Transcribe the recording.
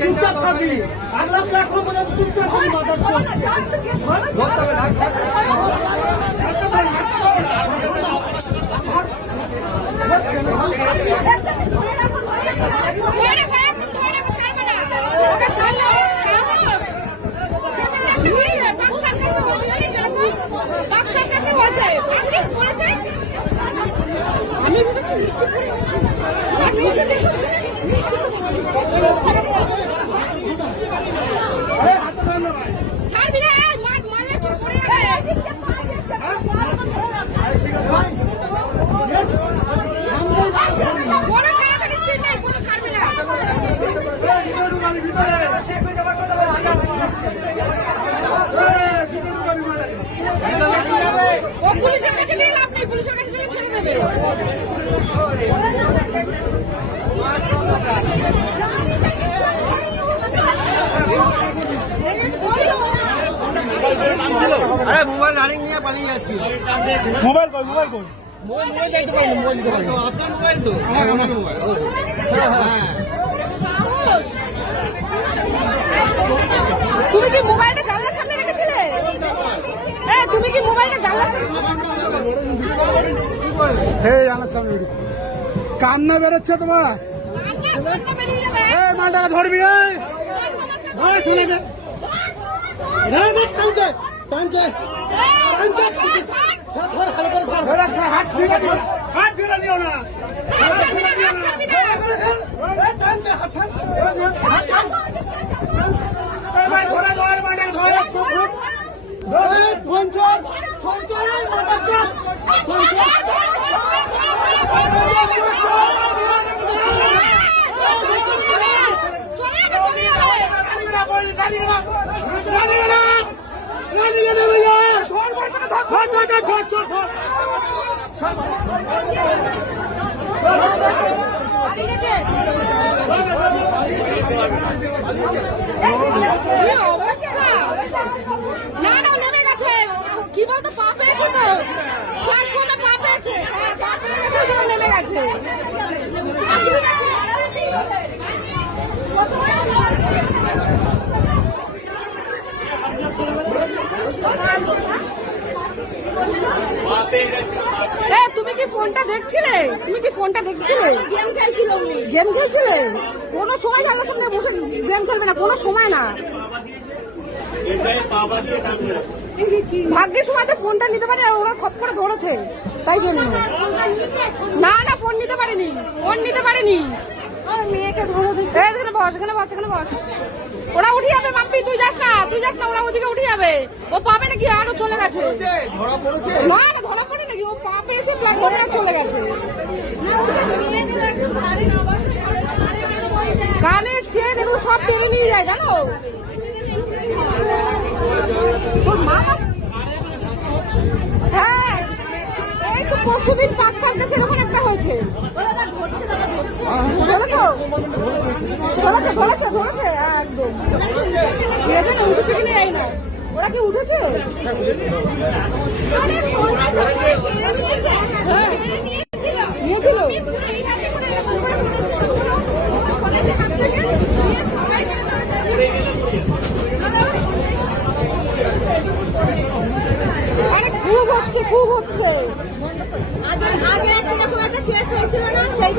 চুপচাপ থাকবি। আল্লাহ প্ল্যাটফর্ম চুপচাপ থাকবি। আমি ভেবেছি মিষ্টি করে ছাড়বি না, মারলে চোখ পড়ে যাবে। কোনো ছাড়াছাড়ি সিন নেই, কোনো ছাড়বি না। ও পুলিশের কাছে দিয়ে লাভ নেই, পুলিশের কাছে দিলে ছেড়ে দেবে। আরে মোবাইল রানিং নিয়ে পালিয়ে যাচ্ছি। মোবাইল কই, মোবাইল কই? মোবাইল চাইতে পারি, মোবাইল দিতে পারি। আপনার মোবাইল তো? হ্যাঁ, আমার মোবাইল। হ্যাঁ। তুমি কি মোবাইলটা জানলার সামনে রেখেছিলে? তুমি কি মোবাইলটা জানলার সামনে? জানলার সামনে কান্না বেরোচ্ছে তোমার। মালটা ধরবি, শুনে দে। হাত ফিরে দিও না। না না নেমে গেছে, কি বলতো পা পেয়েছে তো, প্ল্যাটফর্মে পা পেয়েছে, নেমে গেছে। তুমি কি ফোনটা দেখছিলে? তুমি কি ফোনটা দেখছিলে? গেম খেলছিল। গেম খেলছিলে? কোনো সময় জানলার সামনে বসে গেম খেলবে না, কোনো সময় না। ভাগ্যের সময় তো ফোনটা নিতে পারে, আর ওরা খপ করে ধরেছে, তাই জন্য। না না ফোন নিতে পারেনি, ফোন নিতে পারেনি। মেয়েকে ধরো, এখানে বস, এখানে বস, এখানে বস। ওরা উঠে যাবে মাম্পি, তুই যাস না, তুই যাস না, ওরা ওদিকে উঠে যাবে। ও পাবে নাকি, আরো চলে গেছে। না না ধরা পড়ে নাকি, ও পা পেয়েছে প্ল্যাটফর্মে চলে গেছে। কানের চেন এগুলো সব টেনে নিয়ে যায়, জানো। হ্যাঁ এই তো পরশুদিন পাঁচ সার্কাস এরকম একটা হয়েছে। ধরেছে একদম। উঠেছে কিনা এই না, ওরা কি উঠেছে? নিয়েছিল। আরে খুব হচ্ছে। আগে একটা কেস হয়েছিল না, সেই